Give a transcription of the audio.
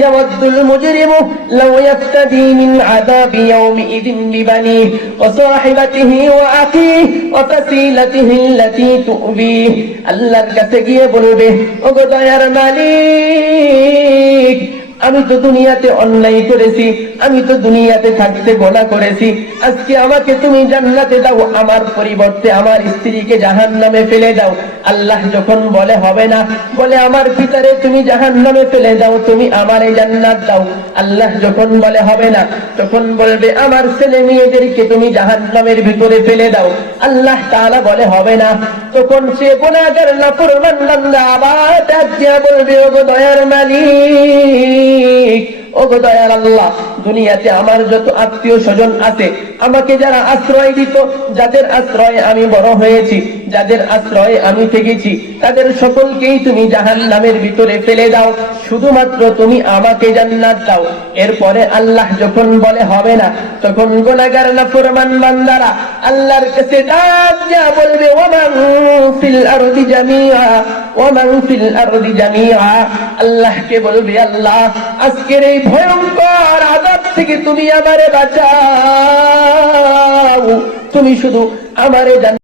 يود المجرم لو يفتدي من عذاب يومئذ ببنيه وصاحبته وأخيه وفصيلته التي تؤذيه আল্লাহর কাছে গিয়ে বলবে ওগো দয়ার মালিক আমি তো দুনিয়াতে অন্যায় করেছি, আমি তো দুনিয়াতে থাকতে গোনা করেছি। আজকে আমাকে তুমি জান্নাতে দাও, আমার পরিবর্তে আমার স্ত্রীকে জাহান নামে ফেলে দাও। আল্লাহ যখন বলে, হবে না, বলে, আমার পিতারে তুমি জাহান নামে ফেলে দাও, তুমি আমারে জান্নাত দাও। আল্লাহ যখন বলে, হবে না, তখন বলবে, আমার ছেলে মেয়েদেরকে তুমি জাহান নামের ভিতরে ফেলে দাও। আল্লাহ তাআলা বলে, হবে না। তখন সে গুনাহগার, নাফরমান বান্দা আবার বলবে, ওগো দয়ার মালিক দয়ার আল্লাহ। দুনিয়াতে আমার যত আত্মীয় স্বজন আছে, আমাকে যারা আশ্রয় দিত, যাদের আশ্রয়ে আমি বড় হয়েছি, যাদের আশ্রয়ে আমি থেকেছি, তাদের সকলকেই তুমি জাহান নামের ভিতরে ফেলে দাও। শুধুমাত্র তুমি আমাকে জান্নাত দাও। এরপরে আল্লাহ যখন বলে, হবে না, তখন গোনাগার না ফরমান বান্দারা আল্লাহর কাছে ডাক দিয়া বলবে, ওমান ফিল আরদি জামিআ ওমান ফিল আরদি জামিআ আল্লাহকে বলবে, আল্লাহ, আজকের এই ভয়ঙ্কর আযাব থেকে তুমি আমারে বাঁচাও। তুমি শুধু আমারে